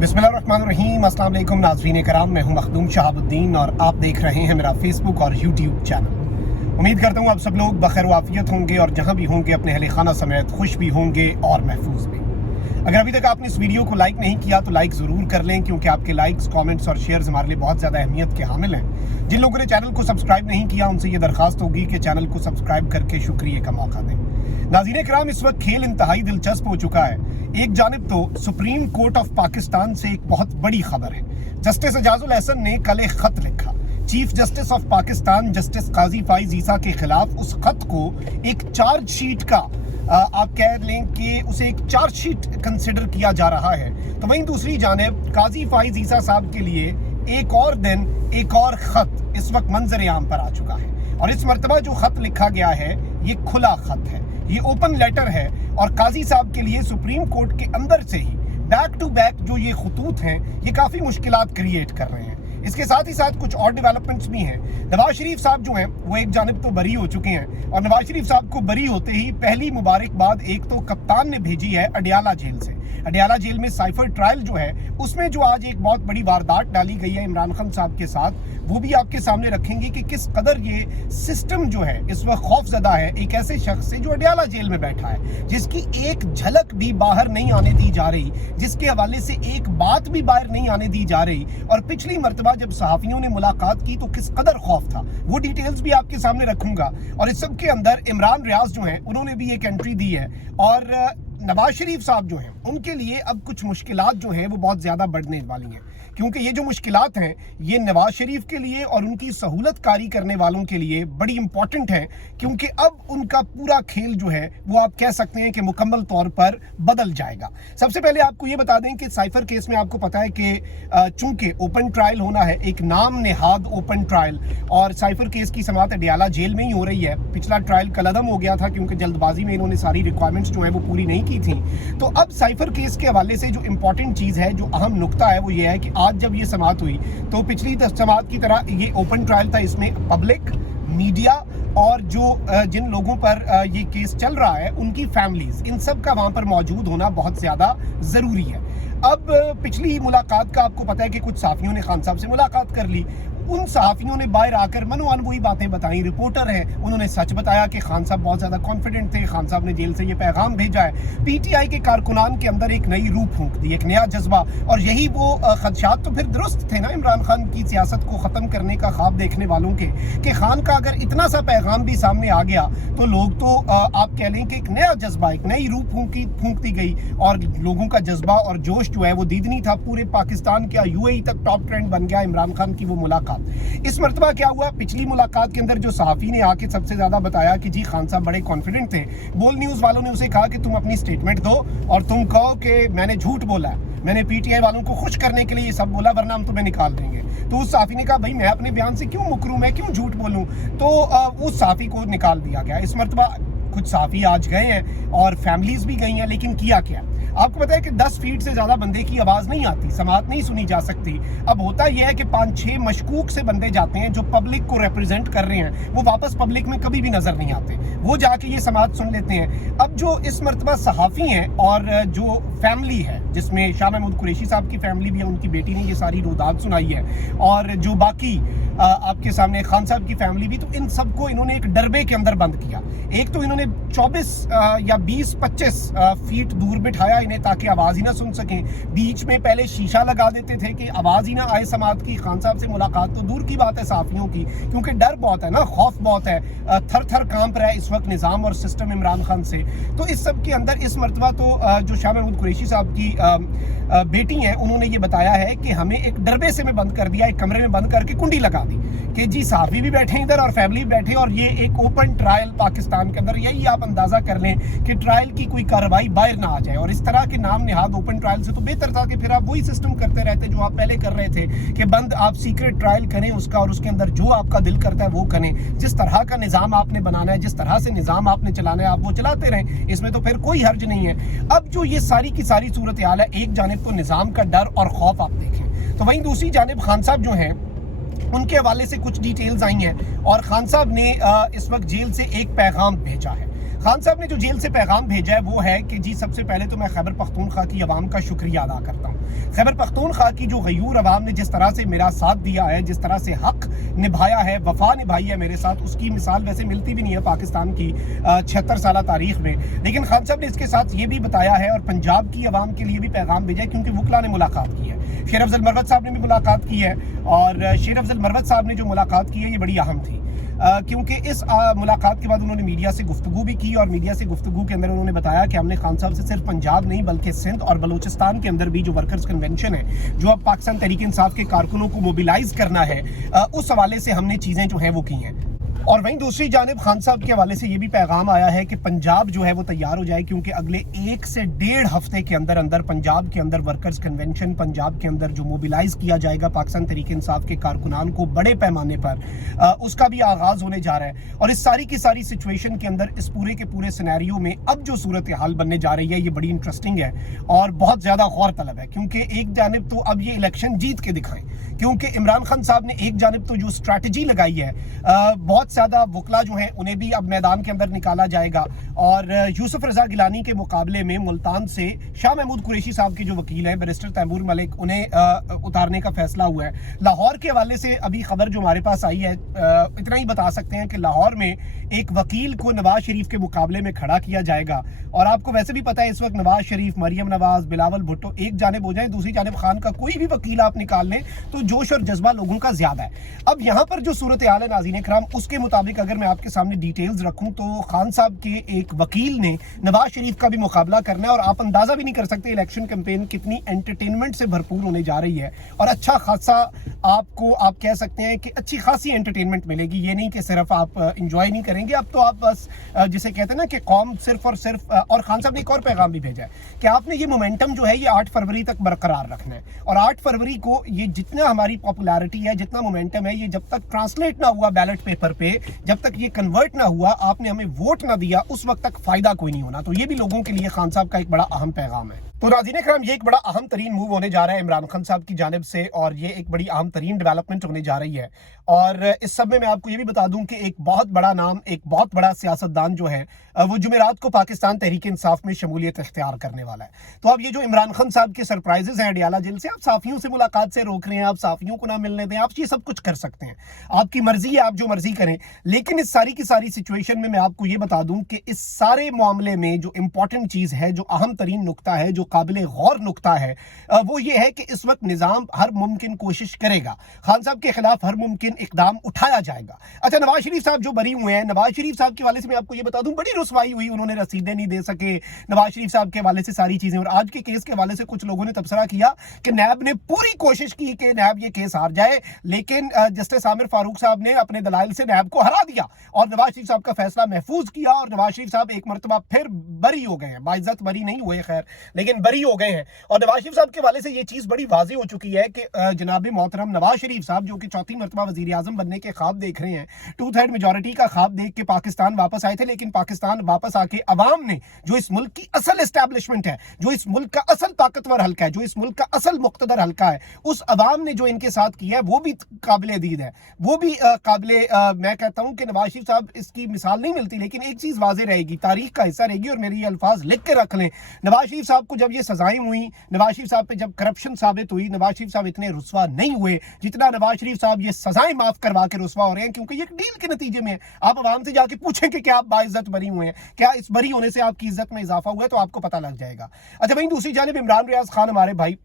बिस्मिल्लाहिर्रहमानिर्रहीम। अस्सलाम वालेकुम नाज़रीन कराम, मैं हूं मखदूम शहाबुद्दीन और आप देख रहे हैं मेरा फेसबुक और यूट्यूब चैनल। उम्मीद करता हूं आप सब लोग बखैर वाफियत होंगे और जहां भी होंगे अपने अहले खाना समेत खुश भी होंगे और महफूज भी। अगर अभी तक आपने इस वीडियो को लाइक नहीं किया तो लाइक ज़रूर कर लें, क्योंकि आपके लाइक्स, कमेंट्स और शेयर्स हमारे लिए बहुत ज़्यादा अहमियत के हामिल हैं। जिन लोगों ने चैनल को सब्सक्राइब नहीं किया उनसे ये दरख्वास्त होगी कि चैनल को सब्सक्राइब करके शुक्रिया का मौका दें। नाज़रीन कराम, इस वक्त खेल इंतहाई दिलचस्प हो चुका है। एक जानिब तो सुप्रीम कोर्ट ऑफ पाकिस्तान से एक बहुत बड़ी खबर है। जस्टिस एजाजुल एहसन ने कल एक खत लिखा chief justice of Pakistan justice Qazi Faez Isa के खिलाफ। उस खत को एक चार्जशीट का आप कह लें कि उसे एक चार्जशीट कंसिडर किया जा रहा है। तो वहीं दूसरी जानिब काजी फाइज ईसा साहब के लिए एक और दिन एक और खत इस वक्त मंजर आम पर आ चुका है। और इस मरतबा जो खत लिखा गया है ये खुला खत है, ये ओपन लेटर है और काजी साहब के लिए सुप्रीम कोर्ट के अंदर से ही बैक टू बैक जो ये खतूत हैं ये काफ़ी मुश्किलात क्रिएट कर रहे हैं। इसके साथ ही साथ कुछ और डेवलपमेंट्स भी हैं। नवाज शरीफ साहब जो हैं वो एक जानिब तो बरी हो चुके हैं और नवाज शरीफ साहब को बरी होते ही पहली मुबारकबाद एक तो कप्तान ने भेजी है अडियाला जेल से। अडियाला जेल में साइफर ट्रायल जो है उसमें जो आज एक बहुत बड़ी वारदात डाली गई है इमरान खान साहब के साथ, वो भी आपके सामने रखेंगे कि किस कदर ये सिस्टम जो है इस वक्त खौफजदा है एक ऐसे शख्स से जो अडियाला जेल में बैठा है, जिसकी एक झलक भी बाहर नहीं आने दी जा रही, जिसके हवाले से एक बात भी बाहर नहीं आने दी जा रही। और पिछली मरतबा जब सहाफियों ने मुलाकात की तो किस कदर खौफ था, वो डिटेल्स भी आपके सामने रखूंगा। और इस सब के अंदर इमरान रियाज जो हैं उन्होंने भी एक एंट्री दी है और नवाज शरीफ साहब जो हैं उनके लिए अब कुछ मुश्किलात जो हैं वो बहुत ज़्यादा बढ़ने वाली हैं, क्योंकि ये जो मुश्किलात हैं ये नवाज शरीफ के लिए और उनकी सहूलत कारी करने वालों के लिए बड़ी इंपॉर्टेंट है, क्योंकि अब उनका पूरा खेल जो है वो आप कह सकते हैं कि मुकम्मल तौर पर बदल जाएगा। सबसे पहले आपको ये बता दें कि साइफर केस में आपको पता है कि चूंकि ओपन ट्रायल होना है, एक नाम नेहाद ओपन ट्रायल, और साइफर केस की समाअत अडियाला जेल में ही हो रही है। पिछला ट्रायल कलअदम हो गया था क्योंकि जल्दबाजी में इन्होंने सारी रिक्वायरमेंट्स जो है वो पूरी नहीं की थी। तो अब साइफर केस के हवाले से जो इंपॉर्टेंट चीज़ है, जो अहम नुकता है, वो ये है कि आज जब ये समाअत हुई तो पिछली समाअत की तरह ये ओपन ट्रायल था। इसमें पब्लिक, मीडिया और जो जिन लोगों पर ये केस चल रहा है उनकी फैमिलीज, इन सब का वहाँ पर मौजूद होना बहुत ज़्यादा ज़रूरी है। अब पिछली मुलाकात का आपको पता है कि कुछ सहाफ़ियों ने खान साहब से मुलाकात कर ली। उन सहाफ़ियों ने बाहर आकर मनोवान वही बातें बताई, रिपोर्टर हैं, उन्होंने सच बताया कि खान साहब बहुत ज़्यादा कॉन्फिडेंट थे। खान साहब ने जेल से ये पैगाम भेजा है। पीटीआई के कारकुनान के अंदर एक नई रूह फूंक दी, एक नया जज्बा, और यही वो खदशात तो फिर दुरुस्त थे ना इमरान खान की सियासत को ख़त्म करने का ख्वाब देखने वालों के, कि खान का अगर इतना सा पैगाम भी सामने आ गया तो लोग तो आप कह लें कि एक नया जज्बा, एक नई रूह फूंक दी गई और लोगों का जज्बा और जोश जो है वो दीदनी था। पूरे पाकिस्तान का यूएई तक टॉप ट्रेंड बन गया इमरान खान की वो मुलाकात। इस मरतबा क्या हुआ, पिछली मुलाकात के अंदर जो सहाफ़ी ने आके सबसे ज़्यादा बताया कि जी खान साहब बड़े कॉन्फिडेंट थे। बोल न्यूज़ वालों ने उसे कहा कि तुम अपनी स्टेटमेंट दो और तुम कहो कि मैंने झूठ बोला है, मैंने पीटीआई वालों को खुश करने के लिए ये सब बोला, वरना हम तुम्हें निकाल देंगे। तो उस सहाफ़ी ने कहा भाई मैं अपने बयान से क्यों मुकरूं, मैं क्यों झूठ बोलूँ। तो उस सहाफ़ी को निकाल दिया गया। इस मरतबा कुछ सहाफ़ी आज गए हैं और फैमिलीज भी गई हैं, लेकिन किया क्या, आपको पता है कि 10 फीट से ज़्यादा बंदे की आवाज़ नहीं आती, समाअत नहीं सुनी जा सकती। अब होता यह है कि 5-6 मशकूक से बंदे जाते हैं जो पब्लिक को रिप्रेजेंट कर रहे हैं, वो वापस पब्लिक में कभी भी नज़र नहीं आते, वो जाके ये समाअत सुन लेते हैं। अब जो इस मरतबा सहाफ़ी हैं और जो फैमिली है जिसमें शाह महमूद कुरैशी साहब की फैमिली भी है, उनकी बेटी ने ये सारी रोदात सुनाई है, और जो बाकी आपके सामने खान साहब की फैमिली भी, तो इन सबको इन्होंने एक डरबे के अंदर बंद किया। एक तो इन्होंने 24 या 20-25 फीट दूर बिठाया इन्हें ताकि आवाज़ ही ना सुन सकें। बीच में पहले शीशा लगा देते थे कि आवाज़ ही ना आए समाअत की। खान साहब से मुलाकात तो दूर की बात है सहाफ़ियों की, क्योंकि डर बहुत है ना, खौफ बहुत है, थर थर कांप रहा है इस वक्त निज़ाम और सिस्टम इमरान खान से। तो इस सब के अंदर इस मरतबा तो जो शाह महमूद कुरैशी साहब की बेटी हैं उन्होंने ये बताया है कि हमें एक डरबे से में बंद कर दिया, एक कमरे में बंद करके कुंडी लगा दी कि जी सहाफ़ी भी बैठे इधर और फैमिली भी बैठे, और ये एक ओपन ट्रायल पाकिस्तान के अंदर, यही आप अंदाज़ा कर लें कि ट्रायल की कोई कार्रवाई बाहर ना आ जाए। और इस तरह के नाम नेहाद ओपन ट्रायल से तो बेहतर था कि फिर आप वही सिस्टम करते रहते जो आप पहले कर रहे थे कि बंद आप सीक्रेट ट्रायल करें उसका, और उसके अंदर जो आपका दिल करता है वो करें। जिस तरह का निज़ाम आपने बनाना है, जिस तरह से निज़ाम आपने चलाना है, आप वो चलाते रहें, इसमें तो फिर कोई हर्ज नहीं है। अब जो ये सारी की सारी सूरत हाल है, एक जानिब तो निज़ाम का डर और खौफ आप देखें, तो वहीं दूसरी जानिब खान साहब जो हैं उनके हवाले से कुछ डिटेल्स आई हैं और खान साहब ने इस वक्त जेल से एक पैगाम भेजा है। खान साहब ने जो जेल से पैगाम भेजा है वो है कि जी सबसे पहले तो मैं खैबर पख्तूनख्वा की अवाम का शुक्रिया अदा करता हूँ। खैबर पख्तूनख्वा की जो गयूर अवाम ने जिस तरह से मेरा साथ दिया है, जिस तरह से हक निभाया है, वफा निभाई है मेरे साथ, उसकी मिसाल वैसे मिलती भी नहीं है पाकिस्तान की 76 साल तारीख में। लेकिन खान साहब ने इसके साथ ये भी बताया है और पंजाब की अवाम के लिए भी पैगाम भेजा है, क्योंकि वकला ने मुलाकात की है, शेर अफजल मरवत साहब ने भी मुलाकात की है, और शेर अफजल मरवत साहब ने जो मुलाकात की है ये बड़ी अहम थी, क्योंकि इस मुलाकात के बाद उन्होंने मीडिया से गुफ्तगू भी की, और मीडिया से गुफ्तगू के अंदर उन्होंने बताया कि हमने खान साहब से सिर्फ पंजाब नहीं बल्कि सिंध और बलूचिस्तान के अंदर भी जो वर्कर्स कन्वेंशन है, जो अब पाकिस्तान तहरीक इंसाफ के कारकुनों को मोबिलाइज करना है, उस हवाले से हमने चीज़ें जो हैं वो की हैं। और वहीं दूसरी जानिब खान साहब के हवाले से ये भी पैगाम आया है कि पंजाब जो है वो तैयार हो जाए, क्योंकि अगले 1 से 1.5 हफ्ते के अंदर अंदर पंजाब के अंदर वर्कर्स कन्वेंशन, पंजाब के अंदर जो मोबिलाइज किया जाएगा पाकिस्तान तहरीक इंसाफ के कारकुनान को बड़े पैमाने पर, उसका भी आगाज़ होने जा रहा है। और इस सारी की सारी सिचुएशन के अंदर, इस पूरे के पूरे सिनेरियो में अब जो सूरत हाल बनने जा रही है ये बड़ी इंटरेस्टिंग है और बहुत ज़्यादा गौर तलब है, क्योंकि एक जानिब तो अब ये इलेक्शन जीत के दिखाएं, क्योंकि इमरान खान साहब ने एक जानिब तो जो स्ट्रैटेजी लगाई है, बहुत ज़्यादा वकला जो हैं उन्हें भी अब मैदान के अंदर निकाला जाएगा, और यूसुफ रज़ा गिलानी के मुकाबले में मुल्तान से शाह महमूद कुरैशी साहब के जो वकील हैं बैरिस्टर तैमूर मलिक, उन्हें उतारने का फैसला हुआ है। लाहौर के हवाले से अभी खबर जो हमारे पास आई है, इतना ही बता सकते हैं कि लाहौर में एक वकील को नवाज शरीफ के मुकाबले में खड़ा किया जाएगा, और आपको वैसे भी पता है इस वक्त नवाज शरीफ, मरियम नवाज, बिलावल भुट्टो एक जानिब हो जाए, दूसरी जानिब खान का कोई भी वकील आप निकाल लें तो जोश और जज्बा लोगों का ज्यादा है। अब यहाँ पर जो सूरत हाल है नाज़रीन कराम, उसके मुताबिक अगर मैं आपके सामने डिटेल्स रखूं तो खान साहब के एक वकील ने नवाज शरीफ का भी मुकाबला करना है, और आप अंदाजा भी नहीं कर सकते इलेक्शन कैंपेन कितनी एंटरटेनमेंट से भरपूर होने जा रही है, और अच्छा खासा आपको आप कह सकते हैं कि अच्छी खासी एंटरटेनमेंट मिलेगी। ये नहीं कि सिर्फ आप इंजॉय नहीं करेंगे, अब तो आप बस जिसे कहते हैं ना कि कौम सिर्फ और सिर्फ, और खान साहब ने एक और पैगाम भी भेजा है कि आपने ये मोमेंटम जो है ये 8 फरवरी तक बरकरार रखना है, और 8 फरवरी को ये जितना हमारी पॉपुलैरिटी है, जितना मोमेंटम है, ये जब तक ट्रांसलेट ना हुआ बैलेट पेपर पे, जब तक ये कन्वर्ट ना हुआ, आपने हमें वोट ना दिया, उस वक्त तक फायदा कोई नहीं होना। तो ये भी लोगों के लिए खान साहब का एक बड़ा अहम पैगाम है। तो नाज़रीन कराम, ये एक बड़ा अहम तरीन मूव होने जा रहा है इमरान खान साहब की जानिब से, और ये एक बड़ी अहम तरीन डेवलपमेंट होने जा रही है। और इस सब में मैं आपको ये भी बता दूं कि एक बहुत बड़ा नाम, एक बहुत बड़ा सियासतदान जो है वो जुमेरात को पाकिस्तान तहरीक इंसाफ में शमूलियत इख्तियार करने वाला है। तो अब ये जो इमरान खान साहब के सरप्राइजेस हैं अडियाला जेल से, आप साफियों से मुलाकात से रोक रहे हैं, आप साफियों को ना मिलने दें, आप ये सब कुछ कर सकते हैं, आपकी मर्जी है, आप जो मर्जी करें। लेकिन इस सारी की सारी सिचुएशन में मैं आपको ये बता दूं कि इस सारे मामले में जो इंपॉर्टेंट चीज़ है, जो अहम तरीन नुकता है, जो काबिल गौर नुकता है, वो ये है कि इस वक्त निज़ाम हर मुमकिन कोशिश करेगा, खान साहब के खिलाफ हर मुमकिन इकदाम उठाया जाएगा। अच्छा, नवाज शरीफ साहब जो बरी हुए हैं, नवाज शरीफ साहब के हवाले से मैं आपको ये बता दूं बड़ी रुसवाई हुई, उन्होंने रसीदें नहीं दे सके नवाज शरीफ साहब के हवाले से सारी चीजें। और आज के केस के हवाले से कुछ लोगों ने तबसरा किया कि नैब ने पूरी कोशिश की कि नैब ये केस हार जाए, लेकिन जस्टिस आमिर फारूक साहब ने अपने दलाइल से नैब को हरा दिया और नवाज शरीफ साहब का फैसला महफूज किया, और नवाज शरीफ साहब एक मरतबा फिर बरी हो गए हैं, बाइज्जत बरी नहीं हुए खैर, लेकिन बरी हो गए हैं। और नवाज शरीफ साहब के हवाले से ये चीज बड़ी वाज़ेह हो चुकी है कि जनाब मोहतरम नवाज शरीफ साहब जो कि चौथी मरतबा वजीर आजम बनने के ख्वाब देख रहे हैं, 2/3 मेजॉरिटी का ख्वाब देख के पाकिस्तान वापस आए थे, लेकिन पाकिस्तान वापस आके अवाम ने, जो इस मुल्क की असल एस्टैब्लिशमेंट है, जो इस मुल्क का असल ताकतवर हल्का है, जो इस मुल्क का असल मुक्तदर हल्का है, उस अवाम ने जो इनके साथ किया है वो भी काबिल दीद है, वो भी काबिल, मैं कहता हूं कि नवाज शरीफ साहब इसकी मिसाल नहीं मिलती। लेकिन एक चीज वाज़ेह रहेगी, तारीख का हिस्सा रहेगी, और मेरे ये अल्फाज लिख के रख लें, नवाज शरीफ साहब को जब ये सजाएं हुई, नवाज शरीफ साहब पे जब करप्शन साबित हुई, नवाज शरीफ साहब इतने रुसवा नहीं हुए जितना नवाज शरीफ साहब ये सजाएं माफ करवा के रुसवा हो रहे हैं, क्योंकि ये एक डील के नतीजे में है। आप आवाम से जाके पूछें कि क्या आप बाइज्जत बरी हुए हैं, क्या इस बरी होने से आपकी इज्जत में इजाफा हुआ है, तो आपको पता लग जाएगा। अच्छा, वहीं दूसरी जानिब इमरान रियाज खान हमारे भाई,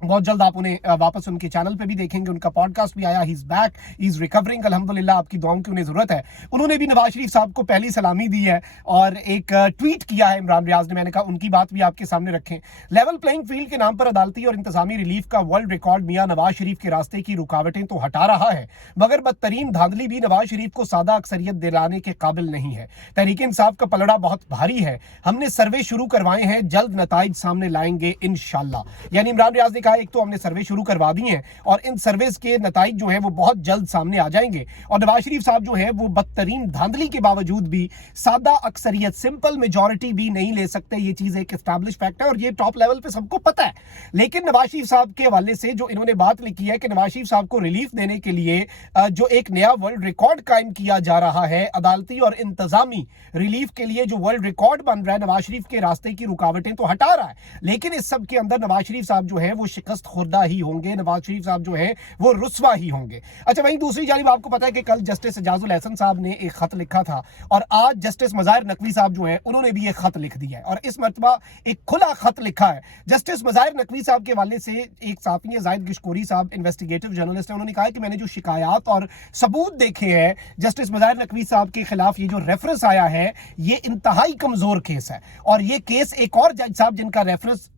बहुत जल्द आप उन्हें वापस उनके चैनल पे भी देखेंगे, उनका पॉडकास्ट भी आया, he is back, he is recovering, अल्हम्दुलिल्लाह, आपकी दुआओं की उन्हें जरूरत है। उन्होंने भी नवाज शरीफ साहब को पहली सलामी दी है और एक ट्वीट किया है इमरान रियाज ने, मैंने कहा उनकी बात भी आपके सामने रखें। लेवल प्लेइंग फील्ड के नाम पर अदालती और इंतजामी रिलीफ का वर्ल्ड रिकॉर्ड मियां नवाज शरीफ के रास्ते की रुकावटें तो हटा रहा है, मगर बदतरीन धांधली भी नवाज शरीफ को सादा अक्सरियत दिलाने के काबिल नहीं है। तहरीक इंसाफ का पलड़ा बहुत भारी है, हमने सर्वे शुरू करवाए हैं, जल्द नताइज सामने लाएंगे इंशाल्लाह। यानी इमरान रियाज ने कहा کیا ایک تو ہم نے سروے شروع کروا دی ہیں اور ان سرویز کے نتائج جو ہیں وہ بہت جلد سامنے آ جائیں گے، اور نواز شریف صاحب جو ہیں وہ بدترین دھاندلی کے باوجود بھی سادہ اکثریت سمپل میجورٹی بھی نہیں لے سکتے. یہ چیز ایک اسٹیبلش فیکٹ ہے اور یہ ٹاپ لیول پہ سب کو پتہ ہے. لیکن نواز شریف صاحب کے حوالے سے جو انہوں نے بات لکھی ہے کہ نواز شریف صاحب کو ریلیف دینے کے لیے جو ایک نیا ورلڈ ریکارڈ قائم کیا جا رہا ہے عدالتی اور انتظامی ریلیف کے لیے، جو ورلڈ ریکارڈ بن رہا ہے نواز شریف کے راستے کی رکاوٹیں تو ہٹا رہا ہے، لیکن اس سب کے اندر نواز شریف صاحب جو ہیں وہ شکست خوردہ ہی ہوں گے، نواز شریف صاحب جو ہیں وہ رسوا ہی ہوں گے. اچھا، وہیں دوسری جانب آپ کو پتا ہے کہ کل جسٹس اعجاز الاحسن صاحب نے ایک خط لکھا تھا اور آج جسٹس مظاہر نقوی صاحب جو ہیں انہوں نے بھی ایک خط لکھ دیا ہے، اور اس مرتبہ ایک کھلا خط لکھا ہے. جسٹس مظاہر نقوی صاحب کے حوالے سے ایک صحافی زاہد گشکوری صاحب انویسٹیگیٹو جرنلسٹ ہیں، انہوں نے کہا ہے کہ میں نے جو شکایات اور ثبوت دیکھے ہیں جسٹس مظاہر نقوی صاحب کے خلاف، یہ جو ریفرنس آیا ہے یہ انتہائی کمزور کیس ہے، اور یہ کیس ایک اور جج صاحب جن کا ریفرنس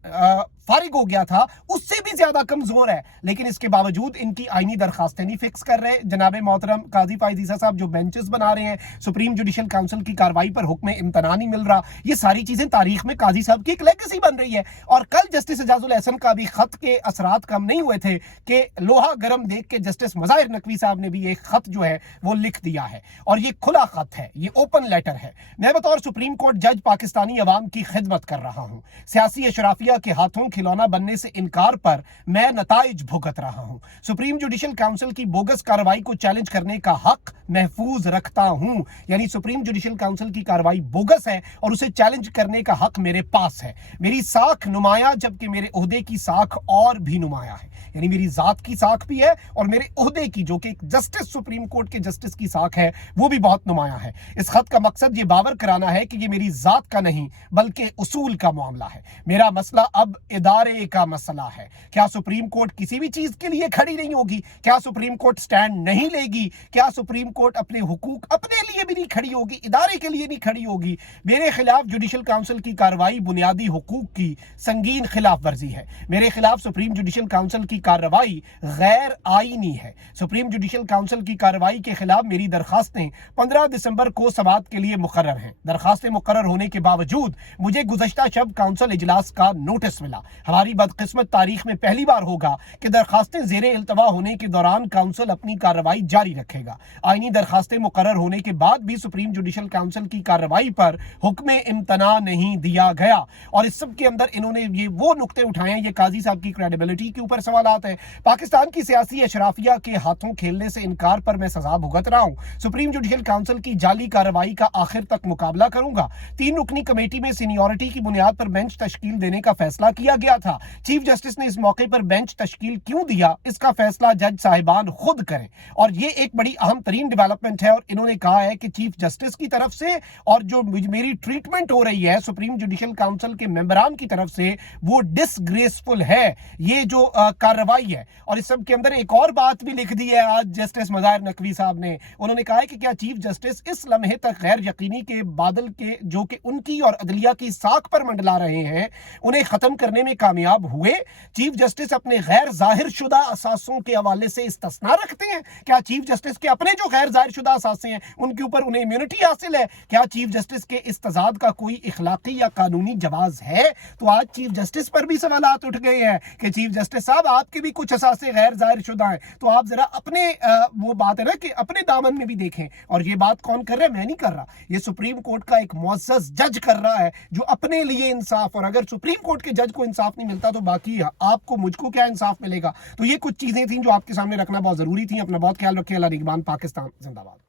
فارغ ہو گیا تھا اس سے بھی زیادہ کمزور ہے، لیکن اس کے باوجود ان کی آئینی درخواستیں نہیں فکس کر رہے. جناب محترم قاضی فائز عیسیٰ صاحب جو بینچز بنا رہے ہیں، سپریم جوڈیشل کاؤنسل کی کاروائی پر حکم امتناع نہیں مل رہا، یہ ساری چیزیں تاریخ میں قاضی صاحب کی ایک لیگیسی بن رہی ہے. اور کل جسٹس اعجاز الاحسن کا بھی خط کے اثرات کم نہیں ہوئے تھے کہ لوہا گرم دیکھ کے جسٹس مظاہر نقوی صاحب نے بھی ایک خط جو ہے وہ لکھ دیا ہے، اور یہ کھلا خط ہے، یہ اوپن لیٹر ہے. میں بطور سپریم کورٹ جج پاکستانی عوام کی خدمت کر رہا ہوں. سیاسی اشرافیہ کے ہاتھوں کھلونا بننے سے انکار پر میں نتائج بھگت رہا ہوں. سپریم جوڈیشل کاؤنسل کی بوگس کارروائی کو چیلنج کرنے کا حق محفوظ رکھتا ہوں. یعنی سپریم جوڈیشل کاؤنسل کی کارروائی بوگس ہے اور اسے چیلنج کرنے کا حق میرے پاس ہے. میری ساکھ نمایاں جبکہ میرے عہدے کی ساکھ اور بھی نمایاں ہے. یعنی میری ذات کی ساکھ بھی ہے اور میرے عہدے کی جو کہ جسٹس سپریم کورٹ کے جسٹس کی ساکھ ہے وہ بھی بہت نمایاں ہے. اس خط کا مقصد یہ باور کرانا ہے کہ یہ میری ذات کا نہیں بلکہ اصول کا معاملہ ہے. میرا مسئلہ اب ادارے کا مسئلہ ہے. کیا سپریم کورٹ کسی بھی چیز کے لیے کھڑی نہیں ہوگی؟ کیا سپریم کورٹ سٹینڈ نہیں لے گی؟ کیا سپریم کورٹ اپنے حقوق اپنے لیے بھی نہیں کھڑی ہوگی، ادارے کے لیے نہیں کھڑی ہوگی؟ میرے خلاف جوڈیشل کاؤنسل کی کارروائی بنیادی حقوق کی سنگین خلاف ورزی ہے. میرے خلاف سپریم جوڈیشل کاؤنسل کی کارروائی غیر آئینی ہے. سپریم جوڈیشل کاؤنسل کی کارروائی کے خلاف میری درخواستیں 15 دسمبر کو سماعت کے لیے مقرر ہیں. درخواستیں مقرر ہونے کے باوجود مجھے گزشتہ شب کاؤنسل اجلاس کا نوٹس ملا. ہماری بدقسمت تاریخ میں پہلی بار ہوگا کہ درخواستیں زیر التوا ہونے کے دوران کاؤنسل اپنی کارروائی جاری رکھے گا. آئینی درخواستیں مقرر ہونے کے بعد بھی سپریم جوڈیشل کاؤنسل کی کارروائی پر حکم امتناع نہیں دیا گیا. اور اس سب کے اندر انہوں نے یہ وہ نقطے اٹھائے ہیں، یہ قاضی صاحب کی کریڈیبلٹی کے اوپر سوالات ہیں. پاکستان کی سیاسی اشرافیہ کے ہاتھوں کھیلنے سے انکار پر میں سزا بھگت رہا ہوں. سپریم جوڈیشل کاؤنسل کی جعلی کارروائی کا آخر تک مقابلہ کروں گا. 3 رکنی کمیٹی میں سینیورٹی کی بنیاد پر بینچ تشکیل دینے کا فیصلہ کیا گیا تھا. چیف جسٹس نے اس موقع پر بینچ تشکیل کیوں دیا، اس کا فیصلہ جج صاحبان خود کریں. اور یہ ایک بڑی اہم ترین ڈیولپمنٹ ہے، اور انہوں نے کہا ہے کہ چیف جسٹس کی طرف سے اور جو میری ٹریٹمنٹ ہو رہی ہے سپریم جوڈیشل کاؤنسل کے ممبران کی طرف سے وہ ڈس گریسفل ہے یہ جو کارروائی ہے. اور اس سب کے اندر ایک اور بات بھی لکھ دی ہے آج جسٹس مظاہر نقوی صاحب نے. انہوں نے کہا ہے کہ کیا چیف جسٹس اس لمحے تک غیر یقینی کے بادل کے جو کہ ان کی اور عدلیہ کی ساکھ پر منڈلا رہے ہیں انہیں ختم کرنے میں کامیاب ہوئے؟ چیف جسٹس اپنے غیر ظاہر شدہ اثاثوں کے حوالے سے استثناء رکھتے ہیں؟ کیا چیف جسٹس کے اپنے جو غیر ظاہر شدہ اثاثے ہیں ان کے اوپر انہیں امیونٹی حاصل ہے؟ کیا چیف جسٹس کے اس تضاد کا کوئی اخلاقی یا قانونی جواز ہے؟ تو آج چیف جسٹس پر بھی سوالات اٹھ گئے ہیں کہ چیف جسٹس صاحب آپ کے بھی کچھ اثاثے غیر ظاہر شدہ ہیں، تو آپ ذرا اپنے وہ بات ہے نا کہ اپنے دامن میں بھی دیکھیں. اور یہ بات کون کر رہا ہے؟ میں نہیں کر رہا، یہ سپریم کورٹ کا ایک معزز جج کر رہا ہے جو اپنے لیے انصاف. اور اگر سپریم کورٹ کے جج کو انصاف نہیں ملتا تو باقی آپ کو مجھ کو کیا انصاف ملے گا؟ تو یہ کچھ چیزیں تھیں جو آپ کے سامنے رکھنا بہت ضروری تھیں. اپنا بہت خیال رکھیں. اللہ نگہبان. پاکستان زندہ باد.